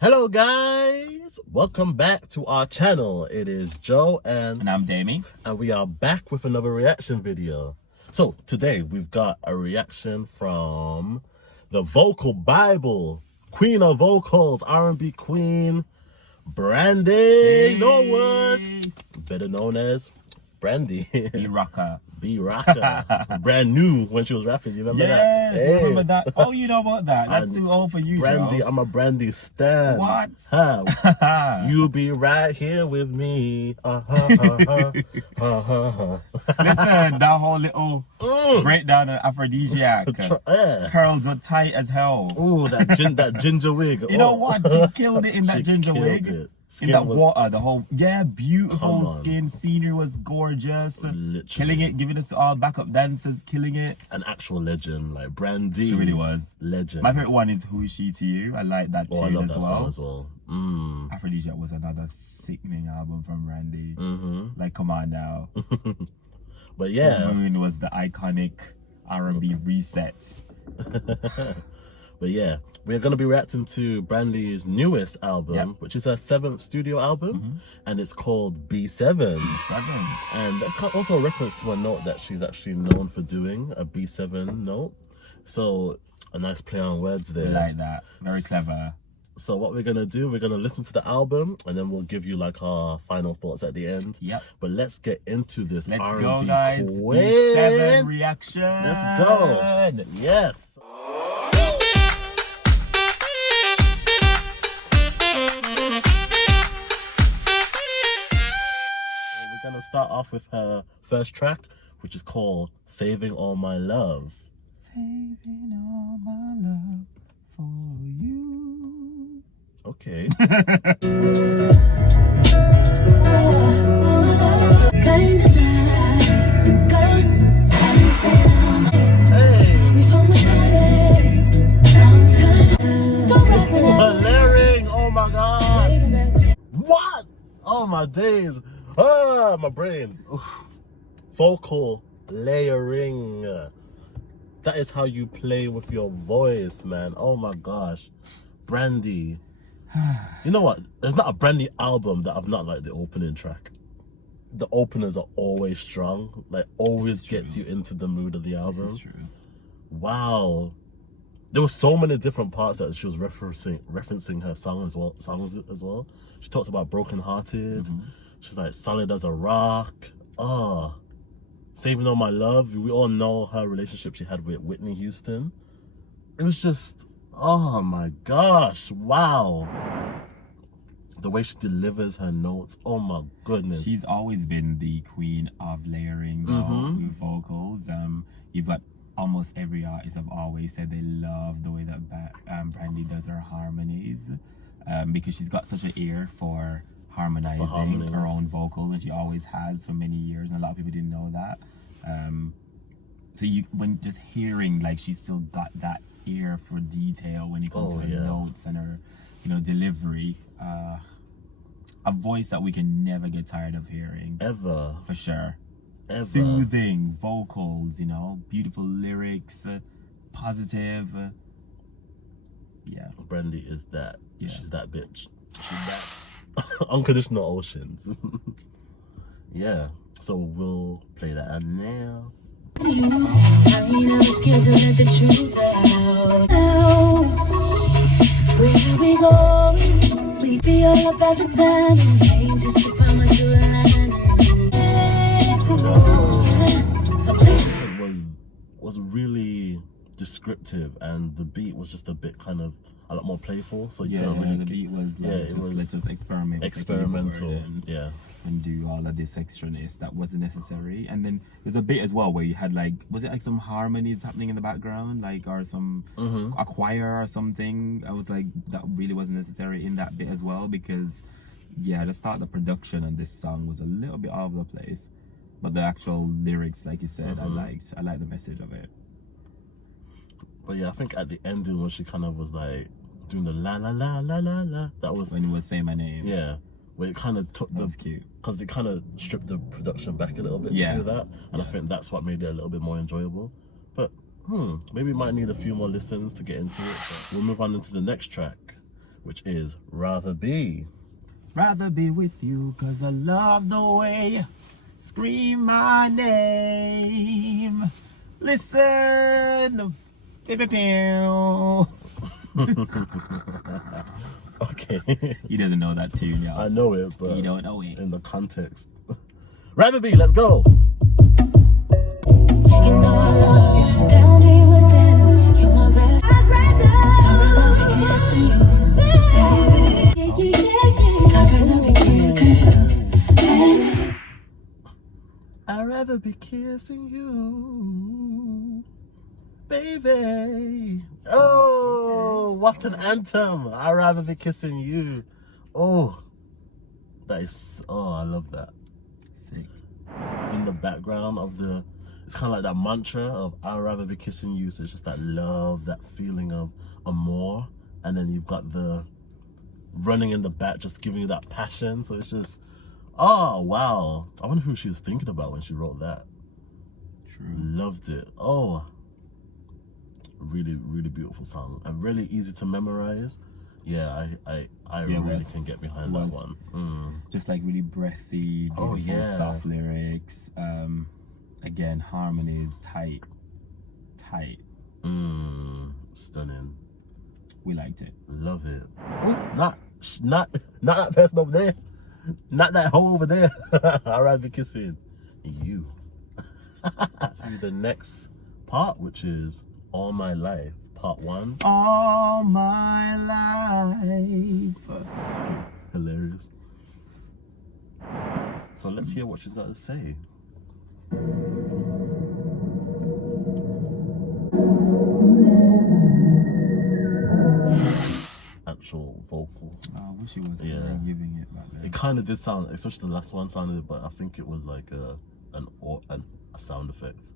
Hello guys, welcome back to our channel. It is Joe and I'm Damie, and we are back with another reaction video. So today we've got a reaction from the vocal Bible, queen of vocals, R&B queen, Brandy, no words, better known as Brandy. B-Rocker. B-Rocker. Brand new when she was rapping, you remember that? Yes, hey. Remember that? Oh, you know about that. That's too old for you, Brandy, Joe. I'm a Brandy stan. What? Huh. You be right here with me. Listen, that whole little breakdown of aphrodisiac. Curls were tight as hell. Ooh, that ginger wig. You know what? She killed it in that ginger wig. In that water, the whole, beautiful skin. Scenery was gorgeous. Literally. Killing it, giving us all backup dancers, killing it. An actual legend, like Brandy. She really was. Legend. My favorite one is Who Is She To You. I like that tune I love as that song as well. Aphrodisiac was another sickening album from Brandy. Like, come on now. But yeah. Moon was the iconic R&B reset. But yeah, we're going to be reacting to Brandy's newest album, which is her 7th studio album, and it's called B7. B7. And that's also a reference to a note that she's actually known for doing, a B7 note. So a nice play on words there. I like that. Very clever. So what we're going to do, we're going to listen to the album, and then we'll give you like our final thoughts at the end. Yep. But let's get into this. Let's R&B go, guys. queen. B7 reaction. Let's go. Yes. We're going to start off with her first track, which is called Saving All My Love. Saving all my love for you. Okay. Layering, oh my god. What? Oh my days. Ah, my brain. Oof. Vocal layering. That is how you play with your voice, man. Oh my gosh. Brandy. You know what? There's not a Brandy album that I've not liked the opening track. The openers are always strong. Like, always gets you into the mood of the album. That's true. Wow. There were so many different parts that she was referencing her songs as well. She talks about broken hearted. She's like solid as a rock. Oh, Saving All My Love. We all know her relationship she had with Whitney Houston. It was just, oh my gosh, wow. The way she delivers her notes, oh my goodness. She's always been the queen of layering with vocals. You've got almost every artist have always said they love the way that Brandy does her harmonies, because she's got such an ear for harmonizing her own vocals, and she always has for many years, and a lot of people didn't know that. So when just hearing, like, she's still got that ear for detail when it comes to her notes and her, delivery. A voice that we can never get tired of hearing. Ever. For sure. Ever. Soothing vocals, beautiful lyrics, positive. Yeah. Brandy is that. Yeah. She's that bitch. She's that. Unconditional oceans. Yeah. So we'll play that out now. I ain't never scared to let the truth out. Where we go, we be all about the time and pain just to find my silver lining. Was really descriptive, and the beat was just a bit kind of a lot more playful. So you know, really, the beat was like, let's just experiment, experimental, and do all of this extraness that wasn't necessary. And then there's a bit as well where you had was it like some harmonies happening in the background, like, or some a choir or something. I was like, that really wasn't necessary in that bit as well, because the production on this song was a little bit all over the place. But the actual lyrics, like you said, I liked the message of it. But yeah, I think at the ending when she kind of was like doing the la la la la la la, that was when he was saying my name. Yeah, where it kind of took That's cute, because they kind of stripped the production back a little bit to do that, and I think that's what made it a little bit more enjoyable. But maybe we might need a few more listens to get into it. But we'll move on into the next track, which is Rather Be. Rather be with you, cause I love the way you scream my name. Listen. Pew. Okay. He doesn't know that tune, y'all. I know it, but You don't know it. in the context. Rather Be, let's go. You know I love you down deep within. You're my best. I'd rather be kissing you, baby. Yeah, yeah, yeah, yeah. I'd rather be kissing you, baby. I'd rather be kissing you, baby. Oh, what an anthem. I'd rather be kissing you. Oh, that is, oh, I love that. Sick. It's in the background of the, it's kind of like that mantra of I'd rather be kissing you. So it's just that love, that feeling of amour. And then you've got the running in the back, just giving you that passion. So it's just, oh, wow. I wonder who she was thinking about when she wrote that. True. Loved it. Oh, really, really beautiful song. And really easy to memorize. Yeah, I really can get behind that one. Just like really breathy, beautiful, soft lyrics. Again, harmonies, tight. Stunning. We liked it. Love it. Oh, not that person over there. Not that hoe over there. I'd rather be kissing you. See the next part, which is All My Life, part 1. All my life. Okay, hilarious. So let's hear what she's got to say. Actual vocal. I wish he was giving it like that. It kind of did sound, especially the last one sounded, but I think it was like a sound effect.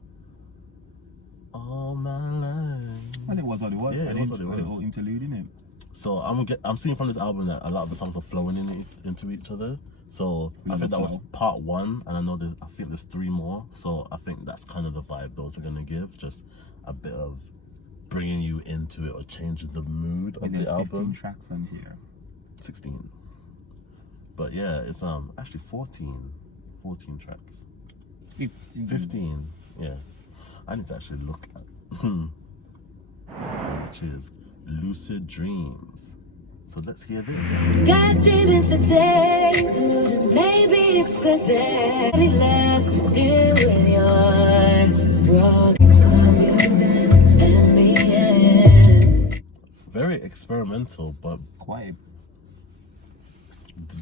All my life. Well, it was what it was. Yeah, it was what it was. A little interlude in it. So I'm seeing from this album that a lot of the songs are flowing into each other. So I think that was part 1, and I think there's 3 more. So I think that's kind of the vibe those are gonna give, just a bit of bringing you into it or changing the mood of the album. 15 tracks on here. 16. But yeah, it's actually 14 tracks. 15. Yeah. I need to actually look at which is Lucid Dreams. So let's hear this. Got demons to take, illusions, maybe it's a day. Left to deal with your broken music and me. Very experimental, but Quiet.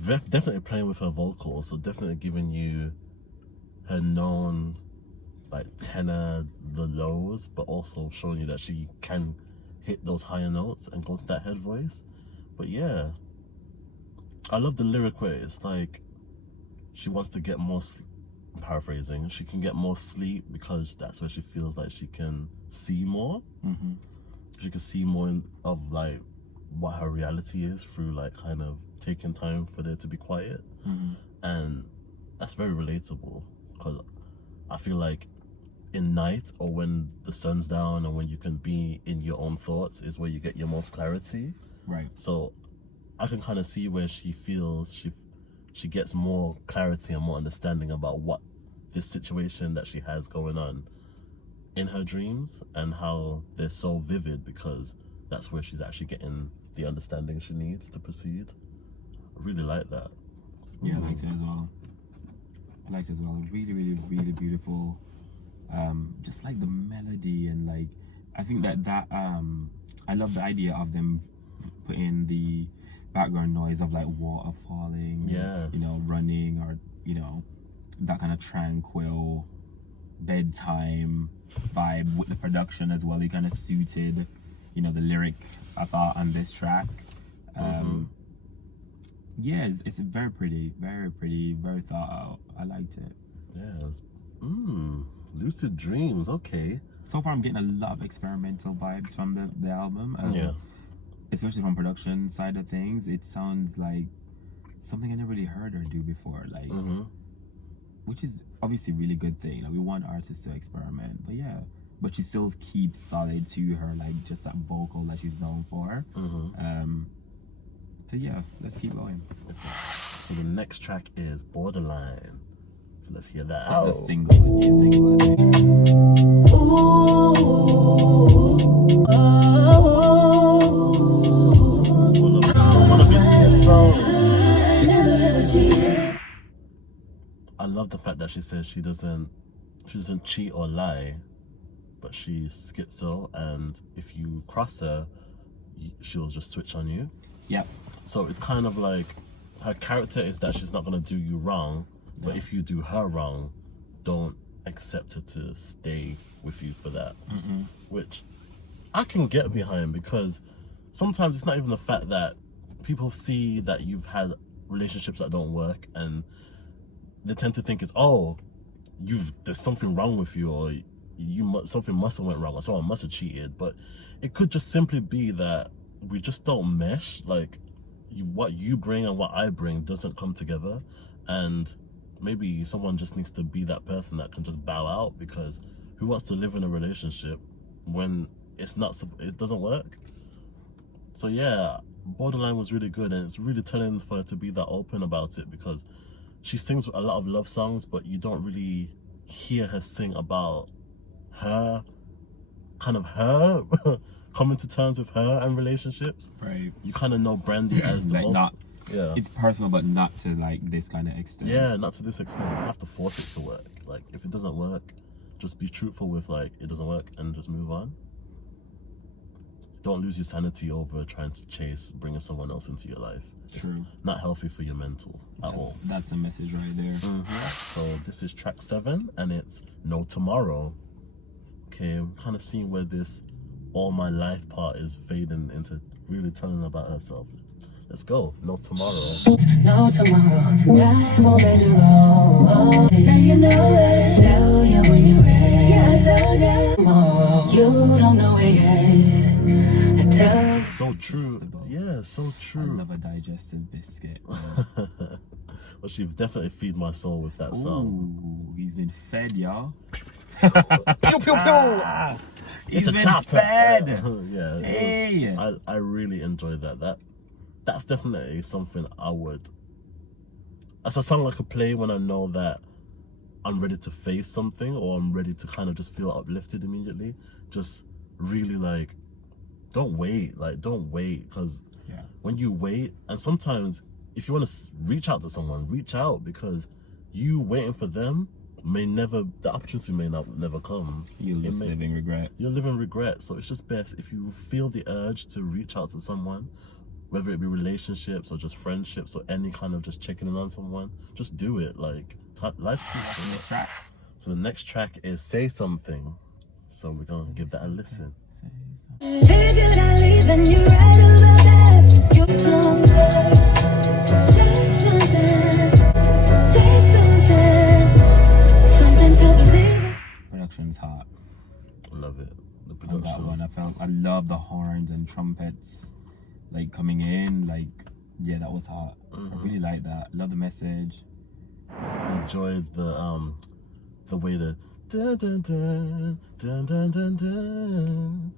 definitely playing with her vocals. So definitely giving you her known like tenor, the lows, but also showing you that she can hit those higher notes and go to that head voice. But yeah, I love the lyric where it's like she wants to get more paraphrasing, she can get more sleep because that's where she feels like she can see more. She can see more of like what her reality is through like kind of taking time for there to be quiet. And that's very relatable because I feel like in night or when the sun's down and when you can be in your own thoughts is where you get your most clarity. Right. So I can kind of see where she feels she gets more clarity and more understanding about what this situation that she has going on in her dreams and how they're so vivid because that's where she's actually getting the understanding she needs to proceed. I really like that. Yeah, I liked it as well. Really, really, really beautiful. Just like the melody and like I think that I love the idea of them putting the background noise of like water falling, you know, running, or you know, that kind of tranquil bedtime vibe with the production as well. It kind of suited, you know, the lyric I thought on this track. Yeah, it's very pretty, very thought out. I liked it. Yeah, Lucid Dreams, okay. So far I'm getting a lot of experimental vibes from the album. Yeah. Especially from production side of things. It sounds like something I never really heard her do before. Like, which is obviously a really good thing. Like, we want artists to experiment, but yeah. But she still keeps solid to her, like, just that vocal that she's known for. So yeah, let's keep going. So the next track is Borderline. So let's hear that. It's a single, a new single, I think. One of his hits. I love the fact that she says she doesn't cheat or lie, but she's schizo, and if you cross her, she'll just switch on you. Yep. So it's kind of like her character is that she's not gonna do you wrong, but if you do her wrong, don't accept her to stay with you for that. Which I can get behind, because sometimes it's not even the fact that people see that you've had relationships that don't work, and they tend to think it's, oh, there's something wrong with you, or something must have went wrong, or someone must have cheated. But it could just simply be that we just don't mesh. Like, what you bring and what I bring doesn't come together, and maybe someone just needs to be that person that can just bow out, because who wants to live in a relationship when it doesn't work? So yeah, Borderline was really good, and it's really telling for her to be that open about it, because she sings a lot of love songs, but you don't really hear her sing about her coming to terms with her and relationships. Right. You kind of know Brandy as the like not. Yeah. It's personal, but not to like this kind of extent. Yeah, not to this extent. You have to force it to work. Like, if it doesn't work, just be truthful with, like, it doesn't work, and just move on. Don't lose your sanity over trying to bringing someone else into your life. True. It's not healthy for your mental at all. That's a message right there. So this is track 7, and it's No Tomorrow. Okay, I'm kind of seeing where this all my life part is fading into really telling about herself. Let's go. No Tomorrow. No tomorrow, and I won't let you go. Now you know it. Tell you when you're ready. Yeah, I told you. Tomorrow, you don't know it yet. I tell you. So true. Yeah, so true. I love a digestive biscuit. Well, she definitely feed my soul with that song. Ooh, he's been fed, y'all. Pew, pew, pew. He's It's a been chopper. fed. Yeah. Hey. I really enjoyed that. That's definitely something that's a song I could play when I know that I'm ready to face something, or I'm ready to kind of just feel uplifted immediately. Just really, like, don't wait, because when you wait, and sometimes if you want to reach out to someone, reach out, because you waiting for them the opportunity may never come. You'll just live in regret. You'll live in regret. So it's just best if you feel the urge to reach out to someone, whether it be relationships or just friendships or any kind of just checking in on someone, just do it. Like, life's too short. So the next track is Say Something. So we're gonna give that a listen. Figured I leave and you're right about that. You're something. Say something. Say something. Something to believe in. Production's hot. Love it. The On that one, I love the horns and trumpets, like, coming in. Like, yeah, that was hot. I really like that. Love the message. Enjoyed the way the dun dun dun dun dun dun dun.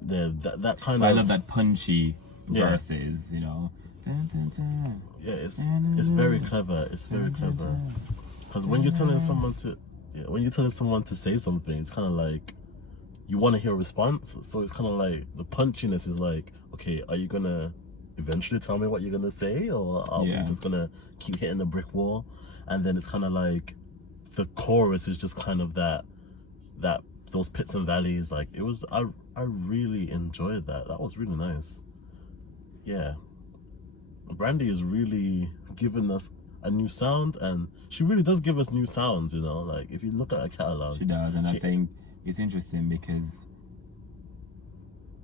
That kind But of. I love that punchy verses, you know. Dun, dun, dun. Yeah, it's very clever. It's very clever. Because when you're telling someone to say something, it's kind of like you want to hear a response. So it's kind of like the punchiness is like, okay, are you gonna eventually tell me what you're gonna say, or are we just gonna keep hitting the brick wall? And then it's kind of like the chorus is just kind of that those pits and valleys. Like, it was, I really enjoyed that. That was really nice. Yeah, Brandy is really giving us a new sound, and she really does give us new sounds, you know. Like, if you look at her catalog, she does. And I think it's interesting because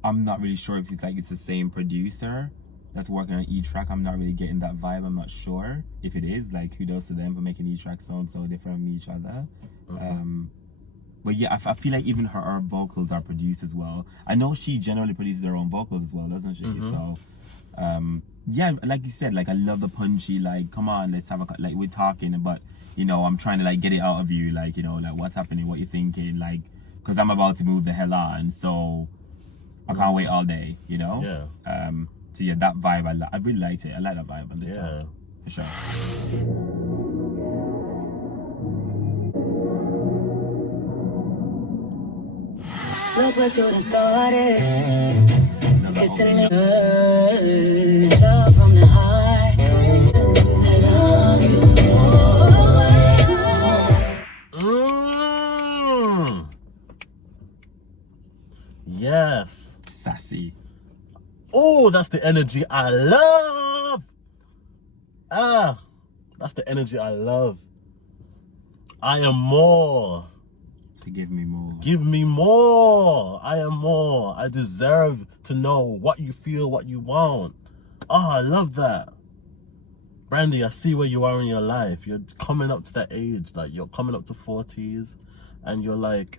I'm not really sure if it's the same producer that's working on each track. I'm not really getting that vibe. I'm not sure if it is. Like, kudos to them for making each track sound so different from each other. But yeah, I feel like even her vocals are produced as well. I know she generally produces her own vocals as well, doesn't she? So yeah, like you said, like, I love the punchy, like, come on, let's have like, we're talking, but, you know, I'm trying to, like, get it out of you, like, you know, like, what's happening, what you're thinking, like, because I'm about to move the hell on, so I can't wait all day, you know? Yeah. So yeah, that vibe I really liked it. I like that vibe on this Yeah. song for sure. Look what you done started. Another Kissing opening. the love from the heart. I love you. Yes. Sassy. Oh, that's the energy I love. That's the energy I love. I am more. To give me more. Give me more. I am more. I deserve to know what you feel, what you want. Oh, I love that. Brandy, I see where you are in your life. You're coming up to that age, like you're coming up to 40s, and you're like,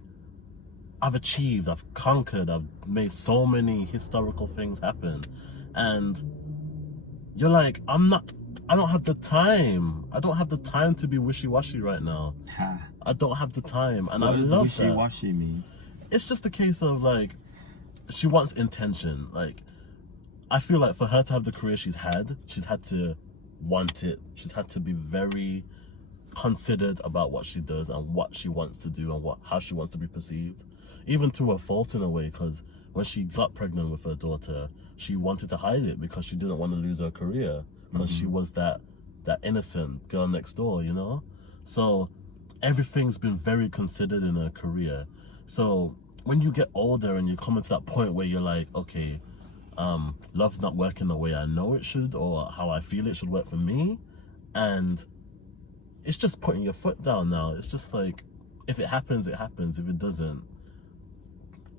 I've achieved, I've conquered, I've made so many historical things happen. And you're like, I don't have the time. I don't have the time to be wishy-washy right now. Ha. I don't have the time. And What I does love wishy-washy mean? It's just a case of like, she wants intention. Like, I feel like for her to have the career she's had to want it. She's had to be very considered about what she does and what she wants to do and how she wants to be perceived. Even to a fault in a way, because when she got pregnant with her daughter, she wanted to hide it because she didn't want to lose her career, because she was that innocent girl next door, you know? So everything's been very considered in her career. So when you get older and you come into that point where you're like, okay, love's not working the way I know it should or how I feel it should work for me, and it's just putting your foot down now. It's just like, if it happens, it happens. If it doesn't,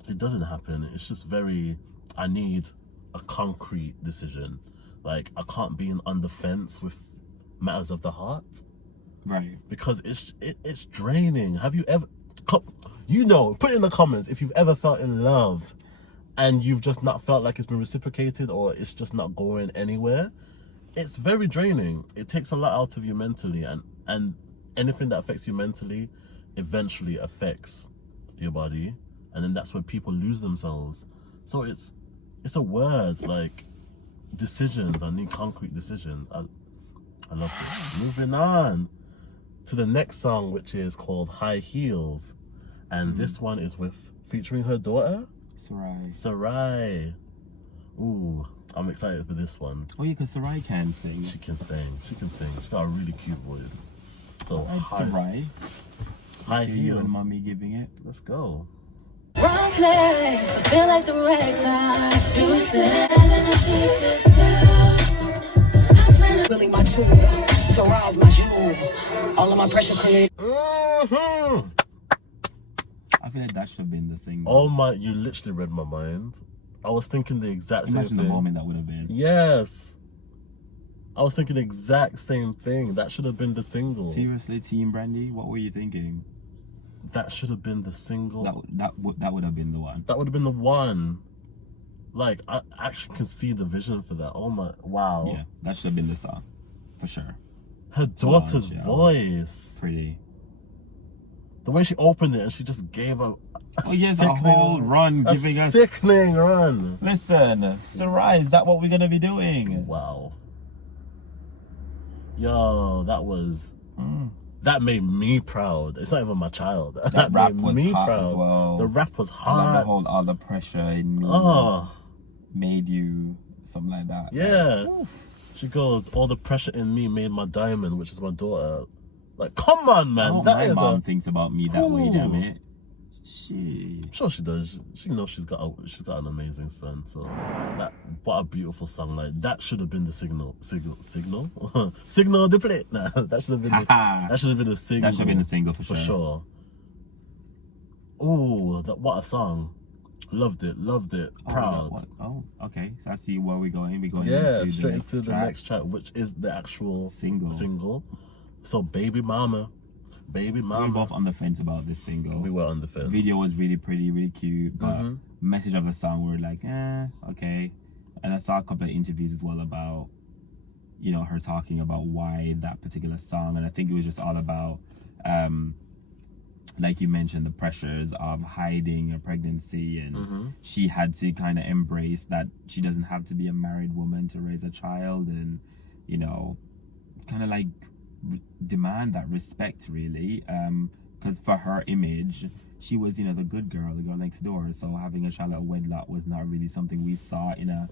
it doesn't happen. It's just very, I need a concrete decision. Like, I can't be on the fence with matters of the heart. Right. Because it's draining. Have you ever, you know, put in the comments if you've ever felt in love and you've just not felt like it's been reciprocated or it's just not going anywhere. It's very draining. It takes a lot out of you mentally, and anything that affects you mentally eventually affects your body, and then that's where people lose themselves. So it's a word, like decisions. I need concrete decisions. I love this. Moving on to the next song, which is called High Heels, and this one is featuring her daughter Sarai. Ooh, I'm excited for this one. Oh yeah, because Sarai can sing. She can sing. She's got a really cute voice. So Sarai. High You Heels. and mommy giving it. Let's go. Wrong place, I feel like the right time. You said this time. I spent really my tool. So rise my jewel. All of my pressure created. I feel like that should have been the single. Oh my, you literally read my mind. I was thinking the exact same Imagine thing. the moment that would have been. Yes. I was thinking the exact same thing. That should have been the single. Seriously, Team Brandy, what were you thinking? That should have been the single. That would have been the one. That would have been the one. Like, I actually can see the vision for that. Oh my, wow. Yeah, that should have been the song, for sure. Her daughter's voice. Pretty. The way she opened it and she just gave a whole run giving us. Sickening run. Listen, Sarai, is that what we're gonna be doing? Wow. Yo, that made me proud. It's not even my child. That rap made was me hot proud. as well. The rap was I love hot. the whole all the pressure in me made you something like that. Yeah. Like, she goes, all the pressure in me made my diamond, which is my daughter. Like, come on, man. my mom thinks about me that way, damn it. I'm sure she does. She knows she's got an amazing son. So what a beautiful song. Like, that should have been the signal signal the plate. Nah, that should have been the single. That should have been the single for sure. Oh, what a song. Loved it. Proud. Oh, okay. So I see where we're going. We're going straight into the next track, which is the actual single. So Baby Mama. We were both on the fence about this single. We were on the fence. Video was really pretty, really cute, but message of the song, we were like, okay. And I saw a couple of interviews as well about, you know, her talking about why that particular song, and I think it was just all about like you mentioned, the pressures of hiding a pregnancy, and she had to kind of embrace that she doesn't have to be a married woman to raise a child, and you know, kind of like demand that respect, really, because for her image, she was, you know, the good girl, the girl next door. So having a child out of wedlock was not really something we saw in a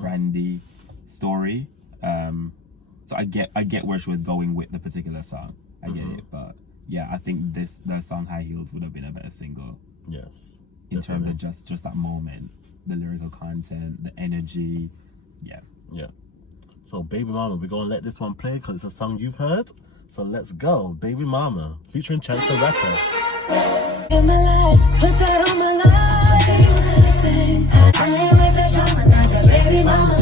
Brandy story. So I get where she was going with the particular song. I get it, but yeah, I think the song High Heels would have been a better single. Yes. In terms of just that moment, the lyrical content, the energy, yeah. So Baby Mama, we're gonna let this one play because it's a song you've heard. So let's go, Baby Mama, featuring Chance the Rapper. In my life, put that on my life. I ain't with that drama, not that baby mama.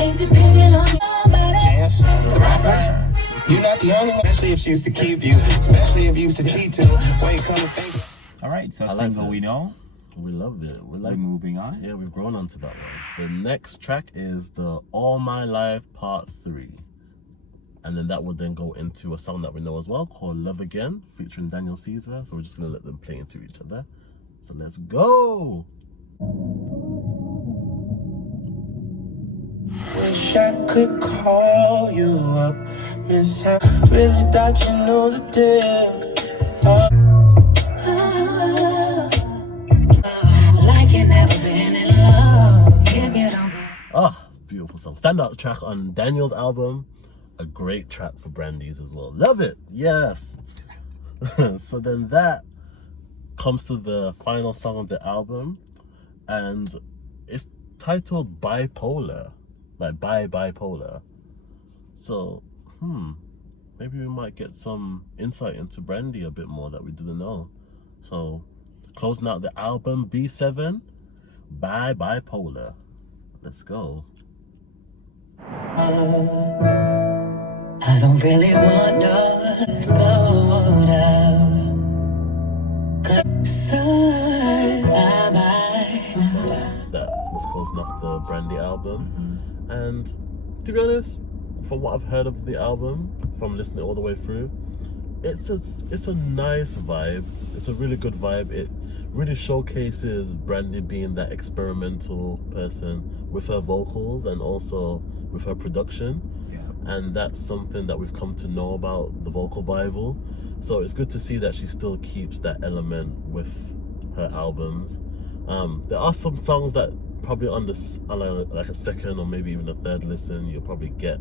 Ain't depending on nobody. Chance the Rapper. You're not the only one, especially if she used to keep you, especially if you used to cheat too. Wait, come to think. All right, so I like single it. we know. We love it. We're moving on. Yeah, we've grown onto that one. The next track is the All My Life Part 3. And then that would then go into a song that we know as well called Love Again, featuring Daniel Caesar. So we're just going to let them play into each other. So let's go. Wish I could call you up, miss. I really thought you knew the deal. Like you never been in love. If you don't Ah, beautiful song. Standout track on Daniel's album. A great track for Brandy's as well. Love it. Yes. So then that comes to the final song of the album. And it's titled Bipolar. Like bipolar. So, maybe we might get some insight into Brandy a bit more that we didn't know. So, closing out the album B7, Bipolar. Let's go. I don't really want no slow down. That was closing off the Brandy album. And to be honest, from what I've heard of the album, from listening all the way through, it's a nice vibe. It's a really good vibe. It really showcases Brandy being that experimental person with her vocals and also with her production. And that's something that we've come to know about the vocal Bible. So it's good to see that she still keeps that element with her albums. There are some songs that probably on like a second or maybe even a third listen, you'll probably get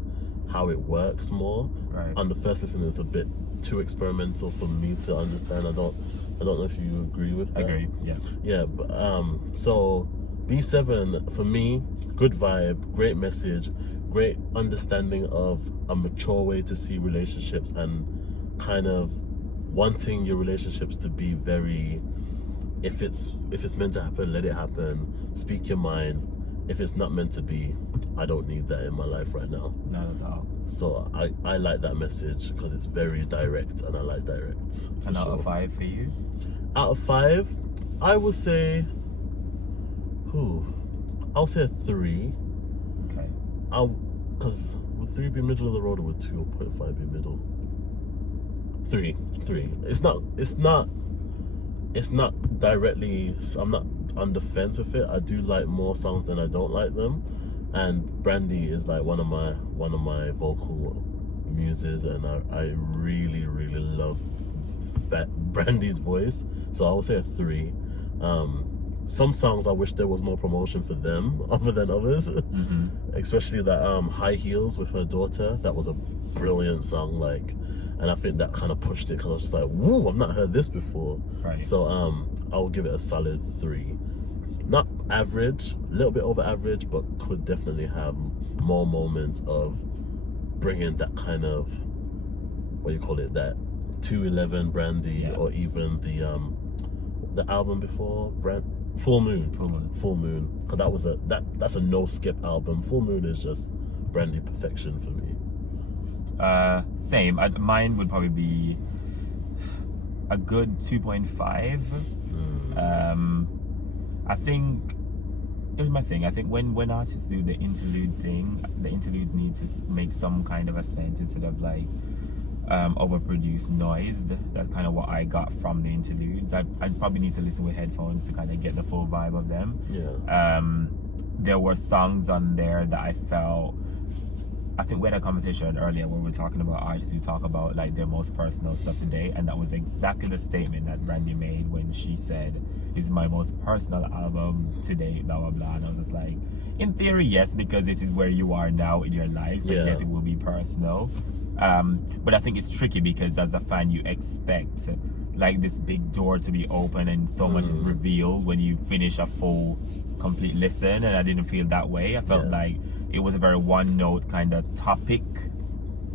how it works more. Right. On the first listen, it's a bit too experimental for me to understand. I don't know if you agree with that. Agree. Yeah, but so B7 for me, good vibe, great message, great understanding of a mature way to see relationships and kind of wanting your relationships to be very, if it's meant to happen, let it happen, speak your mind. If it's not meant to be, I don't need that in my life right now. No, that's all. So I like that message because it's very direct and I like direct. An out of 5 for you? Out of 5, I would say, I'll say a 3. Okay. Because would 3 be middle of the road or would 2.5 be middle? 3. It's not directly, I'm not on the fence with it. I do like more songs than I don't like them. And Brandy is like one of my vocal muses, and I really, really love Brandy's voice. So I would say a 3. Some songs I wish there was more promotion for them other than others. Especially that High Heels with her daughter. That was a brilliant song, like, and I think that kind of pushed it because I was just like, whoa, I've not heard this before. Right. So I will give it a solid 3. Not average, a little bit over average, but could definitely have more moments of bringing that kind of, what you call it, that 211 Brandy, or even the album before, Full Moon. Because that's a no skip album. Full Moon is just Brandy perfection for me. Same. Mine would probably be a good 2.5. I think here's my thing. I think when artists do the interlude thing, the interludes need to make some kind of a sense instead of like overproduced noise. That's kind of what I got from the interludes. I probably need to listen with headphones to kind of get the full vibe of them. Yeah. There were songs on there that I felt, I think we had a conversation earlier where we were talking about artists who talk about like their most personal stuff today, and that was exactly the statement that Brandy made when she said, "This is my most personal album to date, blah blah blah." And I was just like, in theory, yes, because this is where you are now in your life, so Yeah. yes, it will be personal. But I think it's tricky because as a fan, you expect like this big door to be open and so much is revealed when you finish a full, complete listen, and I didn't feel that way. I felt like it was a very one note kind of topic.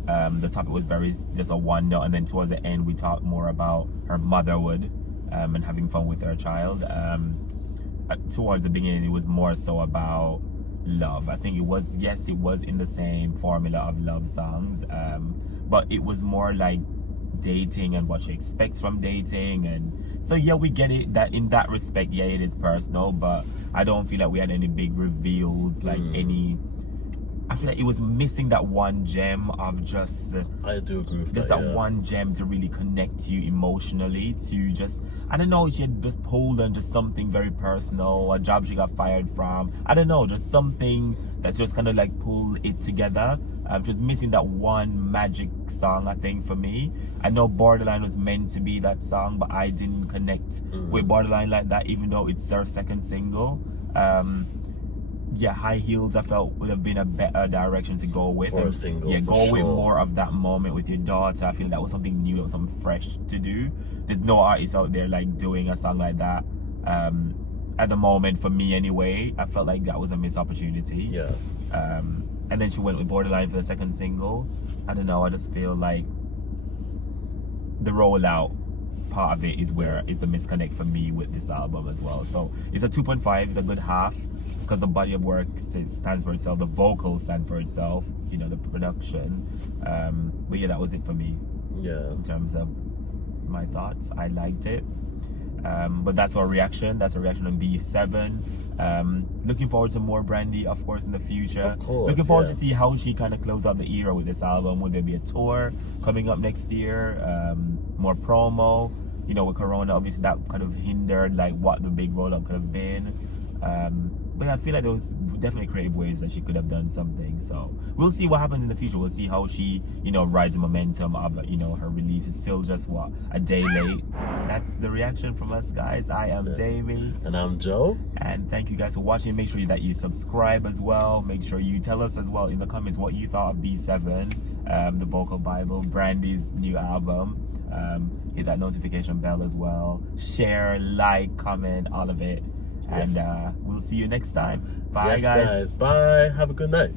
The topic was very just a one note, and then towards the end we talked more about her motherhood and having fun with her child. Towards the beginning it was more so about love. I think it was, yes, it was in the same formula of love songs, but it was more like dating and what she expects from dating. And so yeah, we get it that in that respect, yeah, it is personal, but I don't feel like we had any big reveals, like any, I feel like it was missing that one gem of just, I do agree with just that. that one gem to really connect you emotionally, to just, I don't know, she had just pulled on just something very personal, a job she got fired from, I don't know, just something that's just kind of like pulled it together. Just missing that one magic song, I think, for me. I know Borderline was meant to be that song, but I didn't connect with Borderline like that, even though it's their second single. Yeah, High Heels I felt would have been a better direction to go with. For a single, yeah, for go with sure. more of that moment with your daughter. I feel that was something new, that was something fresh to do. There's no artist out there like doing a song like that. At the moment, for me anyway, I felt like that was a missed opportunity. Yeah. And then she went with Borderline for the second single. I don't know, I just feel like the rollout part of it is where is the misconnect for me with this album as well. So it's a 2.5, it's a good half, because the body of work stands for itself, the vocals stand for itself, you know, the production. But yeah, that was it for me Yeah. in terms of my thoughts. I liked it. But that's our reaction. That's a reaction on B7. Looking forward to more Brandy, of course, in the future. Of course, looking forward yeah. to see how she kind of close out the era with this album. Will there be a tour coming up next year? More promo? You know, with Corona, obviously that kind of hindered like what the big rollout could have been. But yeah, I feel like there was definitely creative ways that she could have done something. So we'll see what happens in the future. We'll see how she, you know, rides the momentum of, you know, her release. It's still just what, a day late. That's the reaction from us, guys. I am Davey, And I'm Joe. and thank you guys for watching. Make sure that you subscribe as well. Make sure you tell us as well in the comments what you thought of B7, the Vocal Bible, Brandy's new album. Hit that notification bell as well. Share, like, comment, all of it. Yes. And we'll see you next time. Bye, Yes, guys. guys. Bye. Have a good night.